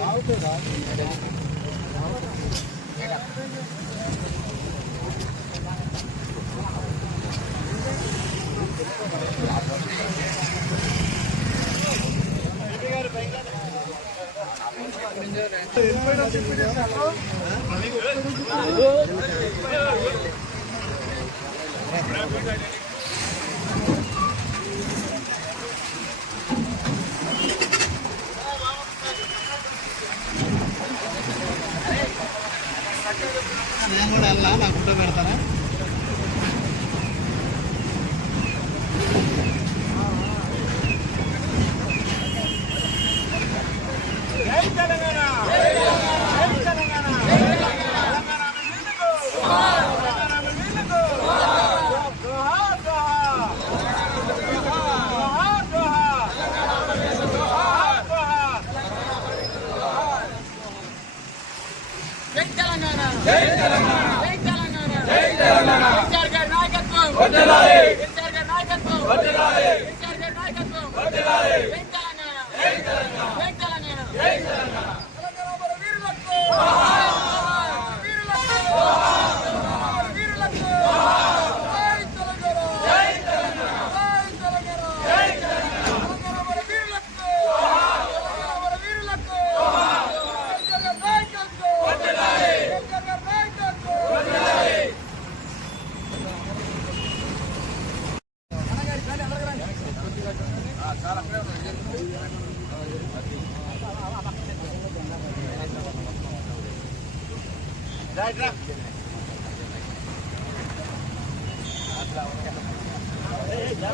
చెప్పి నేను కూడా వెళ్ళా నాకు ఫోటో పెడతారా? జై తెలంగాణ జై తెలంగాణ నాయకత్వం వర్ధిల్లాలి నాయకత్వం వర్ధిల్లాలి నాయకత్వం వర్ధిల్లాలి జై తెలంగాణ జై తెలంగాణ జై తెలంగాణ జై తెలంగాణ వీరులకు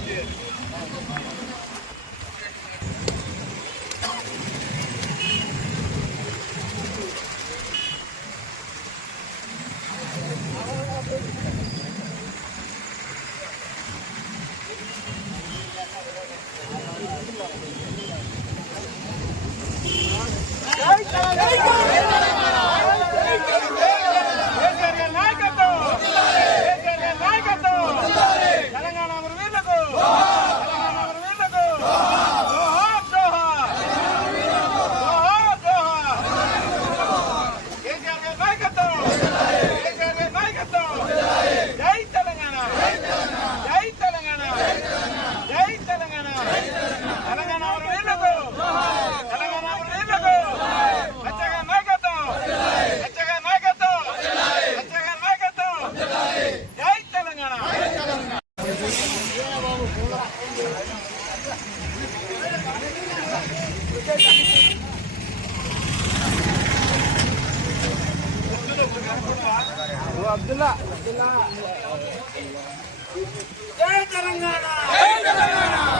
पाहिजे అబ్దుల్లా. అబ్దుల్లా. తెలంగాణ. తెలంగాణ.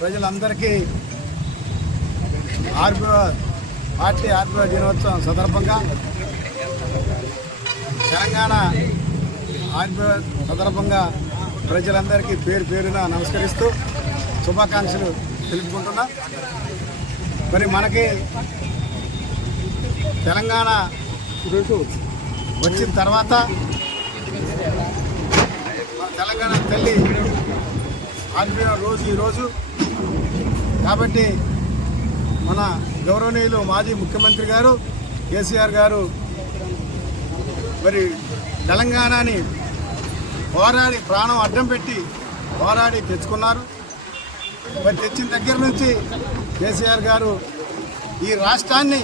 ప్రజలందరికీ ఆర్బీఓ పార్టీ ఆర్బీఓ దినోత్సవం సందర్భంగా తెలంగాణ ఆర్బీఓ సందర్భంగా ప్రజలందరికీ పేరు పేరున నమస్కరిస్తూ శుభాకాంక్షలు తెలుపుకుంటున్నా. మరి మనకి తెలంగాణ వచ్చిన తర్వాత తెలంగాణ తల్లి ఆర్బీఐ రోజు ఈరోజు కాబట్టి మన గౌరవనీయులు మాజీ ముఖ్యమంత్రి గారు కేసీఆర్ గారు మరి తెలంగాణని పోరాడి ప్రాణం అడ్డం పెట్టి పోరాడి తెచ్చుకున్నారు. మరి తెచ్చిన దగ్గర నుంచి కేసీఆర్ గారు ఈ రాష్ట్రాన్ని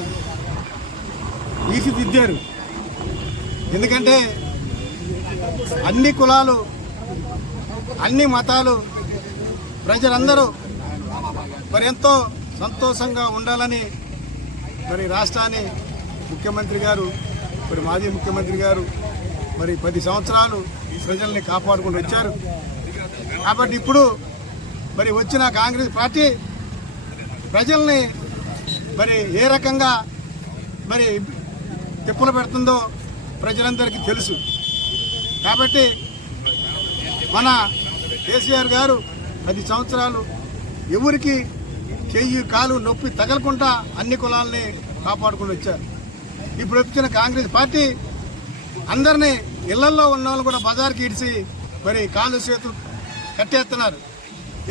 తీర్చిదిద్దారు. ఎందుకంటే అన్ని కులాలు అన్ని మతాలు ప్రజలందరూ మరి ఎంతో సంతోషంగా ఉండాలని మరి రాష్ట్రాన్ని ముఖ్యమంత్రి గారు మరి మాజీ ముఖ్యమంత్రి గారు మరి పది సంవత్సరాలు ప్రజల్ని కాపాడుకుంటూ వచ్చారు. కాబట్టి ఇప్పుడు మరి వచ్చిన కాంగ్రెస్ పార్టీ ప్రజల్ని మరి ఏ రకంగా మరి తిప్పులు పెడుతుందో ప్రజలందరికీ తెలుసు. కాబట్టి మన కేసీఆర్ గారు పది సంవత్సరాలు ఎవరికి చెయ్యి కాలు నొప్పి తగలకుండా అన్ని కులాలని కాపాడుకుని వచ్చారు. ఇప్పుడు వచ్చిన కాంగ్రెస్ పార్టీ అందరినీ ఇళ్ళల్లో ఉన్న వాళ్ళు కూడా బజార్కి ఇడిచి మరి కాళ్ళు చేతులు కట్టేస్తున్నారు.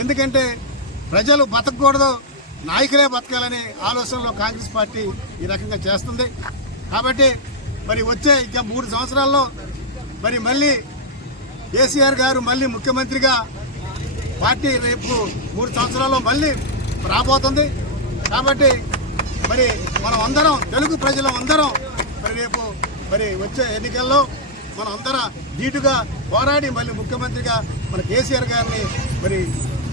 ఎందుకంటే ప్రజలు బతకూడదు నాయకులే బతకాలనే ఆలోచనలో కాంగ్రెస్ పార్టీ ఈ రకంగా చేస్తుంది. కాబట్టి మరి వచ్చే ఇంకా మూడు సంవత్సరాల్లో మరి మళ్ళీ కేసీఆర్ గారు మళ్ళీ ముఖ్యమంత్రిగా పార్టీ రేపు మూడు సంవత్సరాల్లో మళ్ళీ రాబోతుంది. కాబట్టి మరి మనం అందరం తెలుగు ప్రజలం అందరం మరి రేపు మరి వచ్చే ఎన్నికల్లో మనం అందరం ధీటుగా పోరాడి మళ్ళీ ముఖ్యమంత్రిగా మన కేసీఆర్ గారిని మరి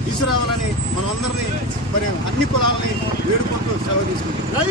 తీసుకురావాలని మనం అందరినీ మరి అన్ని కులాలని వేడుకుంటూ సెలవు తీసుకుంటాం